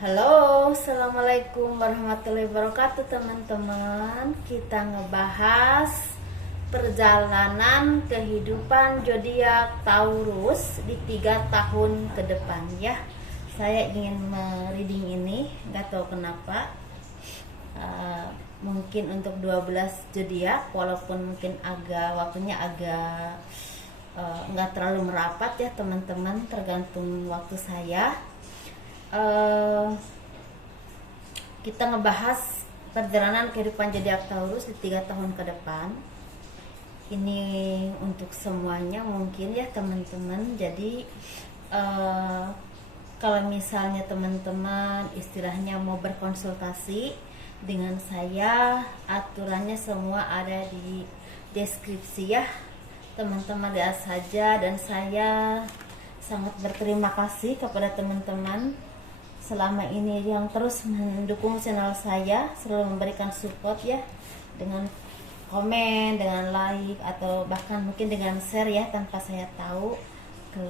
Halo, assalamualaikum warahmatullahi wabarakatuh teman-teman. Kita ngebahas perjalanan kehidupan zodiak Taurus di 3 tahun ke depan ya. Saya ingin reading ini, nggak tahu kenapa. Mungkin untuk 12 zodiak, walaupun mungkin waktunya agak nggak terlalu merapat ya teman-teman, tergantung waktu saya. Kita ngebahas perjalanan kehidupan zodiak Taurus di 3 tahun ke depan. Ini untuk semuanya mungkin ya teman-teman. Jadi kalau misalnya teman-teman istilahnya mau berkonsultasi dengan saya, aturannya semua ada di deskripsi ya teman-teman, lihat saja. Dan saya sangat berterima kasih kepada teman-teman selama ini yang terus mendukung channel saya, selalu memberikan support ya, dengan komen, dengan like, atau bahkan mungkin dengan share ya tanpa saya tahu ke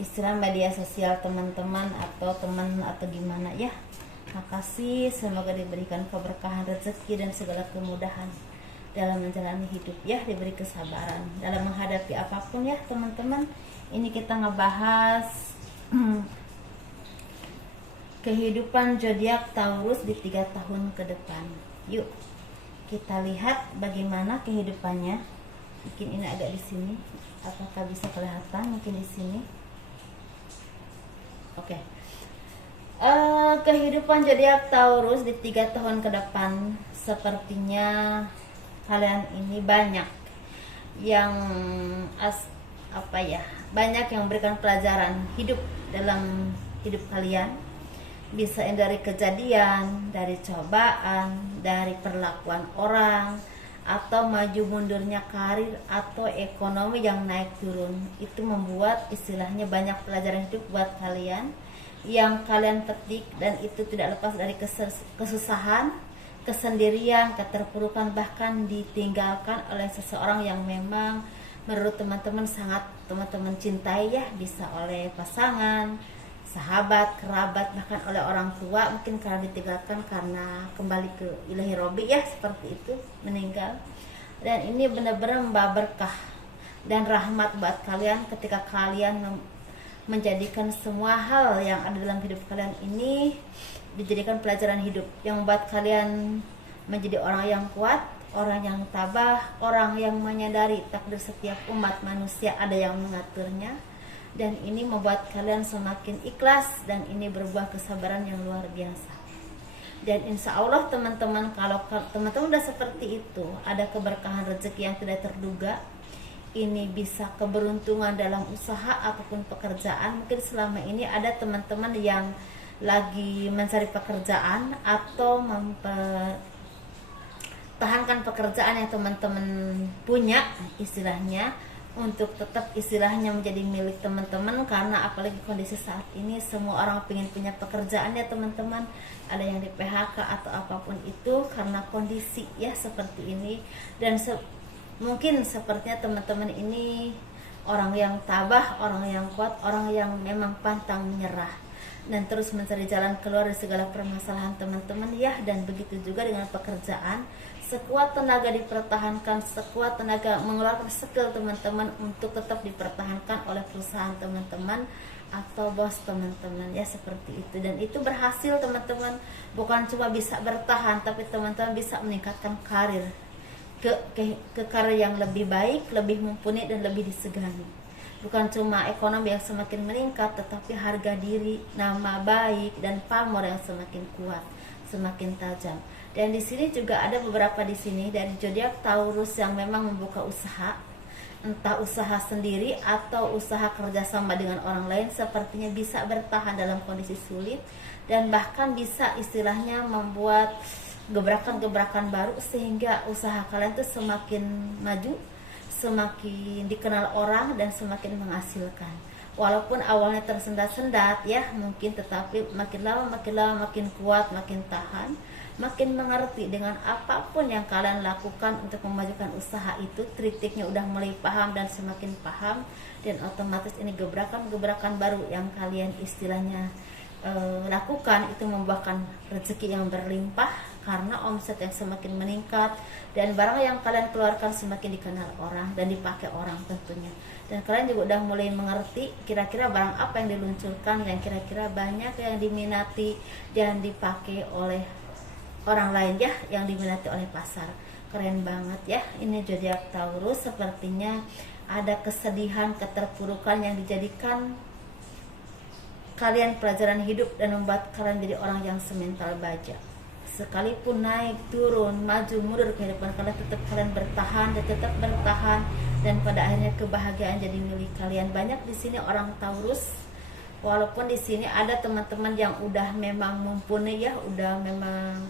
istilah media sosial teman-teman atau teman atau gimana ya. Makasih, semoga diberikan keberkahan rezeki dan segala kemudahan dalam menjalani hidup ya, diberi kesabaran dalam menghadapi apapun ya teman-teman. Ini kita ngebahas kehidupan zodiak Taurus di 3 tahun ke depan. Yuk kita lihat bagaimana kehidupannya. Mungkin ini agak di sini, apakah bisa kelihatan? Mungkin di sini. Oke. Kehidupan zodiak Taurus di 3 tahun ke depan, sepertinya kalian ini banyak yang banyak yang memberikan pelajaran hidup dalam hidup kalian. Bisa dari kejadian, dari cobaan, dari perlakuan orang, atau maju mundurnya karir atau ekonomi yang naik turun. Itu membuat istilahnya banyak pelajaran hidup buat kalian yang kalian petik, dan itu tidak lepas dari kesusahan, kesendirian, keterpurukan, bahkan ditinggalkan oleh seseorang yang memang menurut teman-teman sangat teman-teman cintai ya. Bisa oleh pasangan, sahabat, kerabat, bahkan oleh orang tua. Mungkin karena ditinggalkan karena kembali ke ilahi robi ya, seperti itu, meninggal. Dan ini benar-benar membawa berkah dan rahmat buat kalian ketika kalian menjadikan semua hal yang ada dalam hidup kalian ini dijadikan pelajaran hidup yang membuat kalian menjadi orang yang kuat, orang yang tabah, orang yang menyadari takdir setiap umat manusia ada yang mengaturnya. Dan ini membuat kalian semakin ikhlas, dan ini berbuah kesabaran yang luar biasa. Dan insya Allah teman-teman, kalau teman-teman udah seperti itu, ada keberkahan rezeki yang tidak terduga. Ini bisa keberuntungan dalam usaha ataupun pekerjaan. Mungkin selama ini ada teman-teman yang lagi mencari pekerjaan atau mempertahankan pekerjaan yang teman-teman punya istilahnya, untuk tetap istilahnya menjadi milik teman-teman. Karena apalagi kondisi saat ini semua orang ingin punya pekerjaan ya teman-teman. Ada yang di PHK atau apapun itu karena kondisi ya seperti ini. Dan mungkin sepertinya teman-teman ini orang yang tabah, orang yang kuat, orang yang memang pantang menyerah dan terus mencari jalan keluar dari segala permasalahan teman-teman ya. Dan begitu juga dengan pekerjaan, sekuat tenaga dipertahankan, sekuat tenaga mengeluarkan skill teman-teman untuk tetap dipertahankan oleh perusahaan teman-teman atau bos teman-teman ya, seperti itu. Dan itu berhasil teman-teman, bukan cuma bisa bertahan, tapi teman-teman bisa meningkatkan karir ke karir yang lebih baik, lebih mumpuni, dan lebih disegani. Bukan cuma ekonomi yang semakin meningkat, tetapi harga diri, nama baik, dan pamor yang semakin kuat, semakin tajam. Dan di sini juga ada beberapa di sini dari zodiak Taurus yang memang membuka usaha, entah usaha sendiri atau usaha kerjasama dengan orang lain, sepertinya bisa bertahan dalam kondisi sulit, dan bahkan bisa istilahnya membuat gebrakan-gebrakan baru sehingga usaha kalian tuh semakin maju, semakin dikenal orang, dan semakin menghasilkan. Walaupun awalnya tersendat-sendat ya mungkin, tetapi makin lama makin kuat, makin tahan, makin mengerti dengan apapun yang kalian lakukan untuk memajukan usaha itu. Tritiknya udah mulai paham dan semakin paham, dan otomatis ini gebrakan-gebrakan baru yang kalian istilahnya lakukan itu membuahkan rezeki yang berlimpah karena omset yang semakin meningkat dan barang yang kalian keluarkan semakin dikenal orang dan dipakai orang tentunya. Dan kalian juga udah mulai mengerti kira-kira barang apa yang diluncurkan yang kira-kira banyak yang diminati dan dipakai oleh orang lain ya, yang diminati oleh pasar. Keren banget ya. Ini zodiak Taurus, sepertinya ada kesedihan, keterpurukan yang dijadikan kalian pelajaran hidup dan membuat kalian jadi orang yang semental baja. Sekalipun naik turun maju mundur kehidupan kalian, tetap kalian bertahan dan tetap bertahan, dan pada akhirnya kebahagiaan jadi milik kalian. Banyak di sini orang Taurus, walaupun di sini ada teman-teman yang udah memang mumpuni ya, udah memang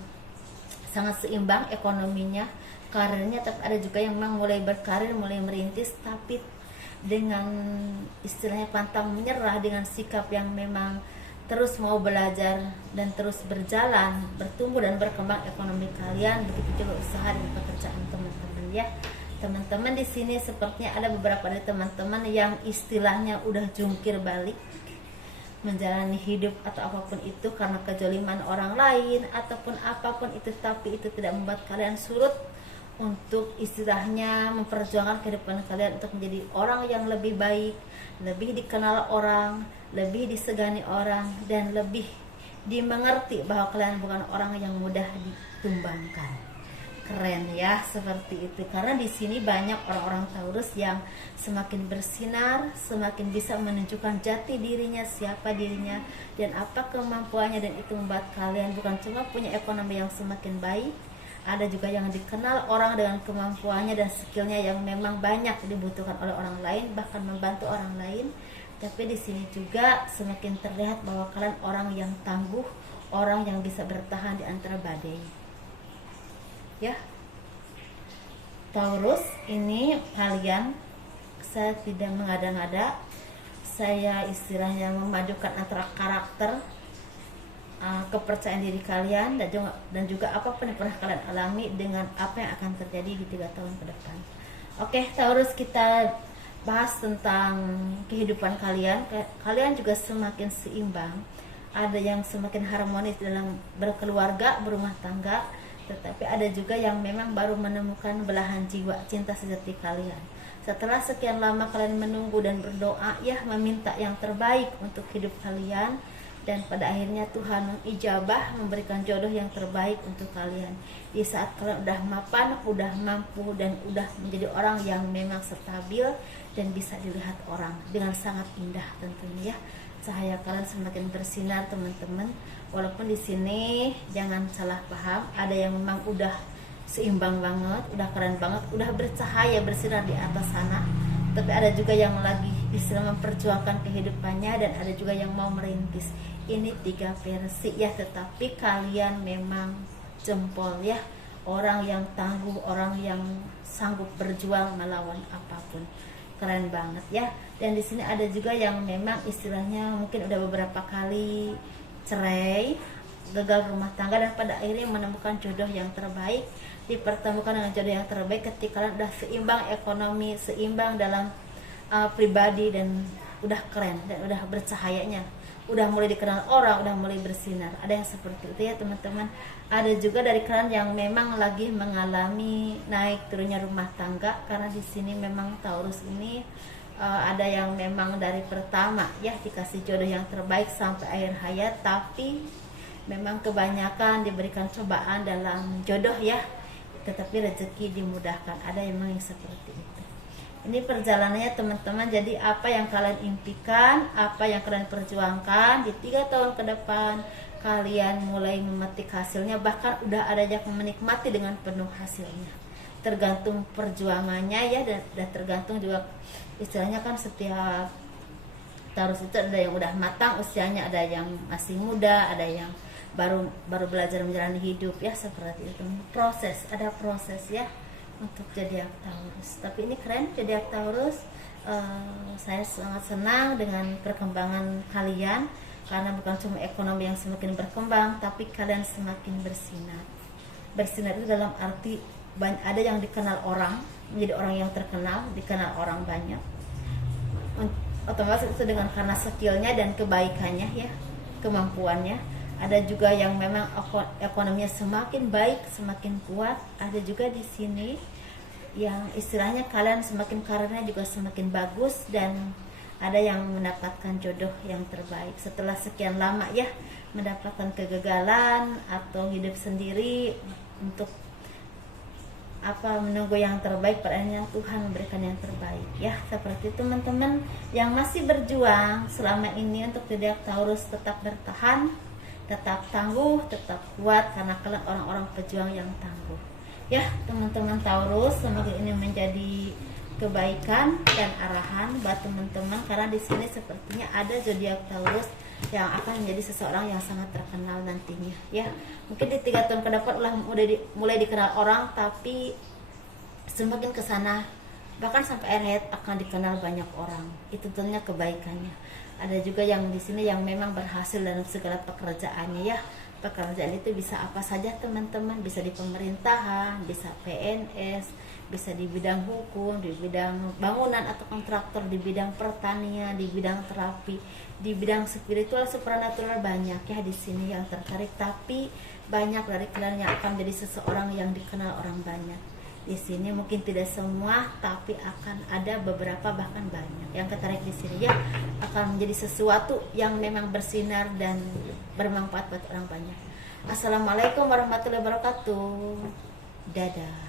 sangat seimbang ekonominya, karirnya, tapi ada juga yang memang mulai berkarir, mulai merintis, tapi dengan istilahnya pantang menyerah, dengan sikap yang memang terus mau belajar dan terus berjalan, bertumbuh dan berkembang ekonomi kalian. Begitu juga usaha dan pekerjaan teman-teman ya. Teman-teman di sini sepertinya ada beberapa dari teman-teman yang istilahnya udah jungkir balik menjalani hidup atau apapun itu karena kejoliman orang lain ataupun apapun itu, tapi itu tidak membuat kalian surut untuk istilahnya memperjuangkan kehidupan kalian untuk menjadi orang yang lebih baik, lebih dikenal orang, lebih disegani orang, dan lebih dimengerti bahwa kalian bukan orang yang mudah ditumbangkan. Keren ya, seperti itu. Karena di sini banyak orang-orang Taurus yang semakin bersinar, semakin bisa menunjukkan jati dirinya, siapa dirinya dan apa kemampuannya, dan itu membuat kalian bukan cuma punya ekonomi yang semakin baik, ada juga yang dikenal orang dengan kemampuannya dan skillnya yang memang banyak dibutuhkan oleh orang lain, bahkan membantu orang lain. Tapi di sini juga semakin terlihat bahwa kalian orang yang tangguh, orang yang bisa bertahan di antara badai. Ya, Taurus, ini kalian, saya tidak mengada-ngada, saya istilahnya memadukan antara karakter, kepercayaan diri kalian dan juga apapun yang pernah kalian alami dengan apa yang akan terjadi di 3 tahun ke depan. Oke, Taurus, kita bahas tentang kehidupan kalian. Kalian juga semakin seimbang, ada yang semakin harmonis dalam berkeluarga, berumah tangga, tetapi ada juga yang memang baru menemukan belahan jiwa, cinta sejati kalian. Setelah sekian lama kalian menunggu dan berdoa ya, meminta yang terbaik untuk hidup kalian, dan pada akhirnya Tuhan mengijabah, memberikan jodoh yang terbaik untuk kalian. Di saat kalian udah mapan, udah mampu, dan udah menjadi orang yang memang stabil dan bisa dilihat orang dengan sangat indah tentunya ya. Cahaya kalian semakin bersinar teman-teman. Walaupun di sini jangan salah paham, ada yang memang udah seimbang banget, udah keren banget, udah bercahaya bersinar di atas sana. Tapi ada juga yang lagi istilah memperjuangkan kehidupannya, dan ada juga yang mau merintis. Ini 3 versi ya, tetapi kalian memang jempol ya, orang yang tangguh, orang yang sanggup berjuang melawan apapun. Keren banget ya. Dan di sini ada juga yang memang istilahnya mungkin udah beberapa kali cerai, gagal rumah tangga, dan pada akhirnya menemukan jodoh yang terbaik, dipertemukan dengan jodoh yang terbaik ketika kalian udah seimbang ekonomi, seimbang dalam pribadi, dan udah keren dan udah bercahayanya, udah mulai dikenal orang, udah mulai bersinar. Ada yang seperti itu ya teman-teman. Ada juga dari kalian yang memang lagi mengalami naik turunnya rumah tangga, karena di sini memang Taurus ini ada yang memang dari pertama ya dikasih jodoh yang terbaik sampai akhir hayat, tapi memang kebanyakan diberikan cobaan dalam jodoh ya, tetapi rezeki dimudahkan. Ada yang memang seperti itu. Ini perjalanannya teman-teman. Jadi apa yang kalian impikan, apa yang kalian perjuangkan di 3 tahun ke depan, kalian mulai memetik hasilnya, bahkan udah ada yang menikmati dengan penuh hasilnya. Tergantung perjuangannya ya, dan tergantung juga istilahnya kan setiap Taurus itu ada yang udah matang usianya, ada yang masih muda, ada yang baru belajar menjalani hidup ya, seperti itu. Ada proses ya untuk zodiak Taurus. Tapi ini keren zodiak Taurus. Saya sangat senang dengan perkembangan kalian, karena bukan cuma ekonomi yang semakin berkembang, tapi kalian semakin bersinar. Bersinar itu dalam arti ada yang dikenal orang, menjadi orang yang terkenal, dikenal orang banyak. Otomatis itu dengan karena skillnya dan kebaikannya ya. kemampuannya. Ada juga yang memang ekonominya semakin baik, semakin kuat. Ada juga di sini yang istilahnya kalian semakin karirnya juga semakin bagus, dan ada yang mendapatkan jodoh yang terbaik setelah sekian lama ya mendapatkan kegagalan atau hidup sendiri. Untuk menunggu yang terbaik, padanya Tuhan memberikan yang terbaik ya. Seperti teman-teman yang masih berjuang selama ini untuk zodiak Taurus, tetap bertahan, tetap tangguh, tetap kuat, karena kalian orang-orang pejuang yang tangguh ya teman-teman Taurus. Semoga ini menjadi kebaikan dan arahan buat teman-teman, karena di sini sepertinya ada zodiak Taurus yang akan menjadi seseorang yang sangat terkenal nantinya ya. Mungkin di 3 tahun ke depan mulai dikenal orang, tapi semakin ke sana bahkan sampai akhir hayat akan dikenal banyak orang. Itu tentunya kebaikannya. Ada juga yang di sini yang memang berhasil dalam segala pekerjaannya ya. Pekerjaan itu bisa apa saja teman-teman, bisa di pemerintahan, bisa PNS, bisa di bidang hukum, di bidang bangunan atau kontraktor, di bidang pertanian, di bidang terapi, di bidang spiritual, supranatural, banyak ya di sini yang tertarik. Tapi banyak dari kalian yang akan menjadi seseorang yang dikenal orang banyak. Di sini mungkin tidak semua, tapi akan ada beberapa, bahkan banyak yang tertarik di sini ya, akan menjadi sesuatu yang memang bersinar dan bermanfaat buat orang banyak. Assalamualaikum warahmatullahi wabarakatuh. Dadah.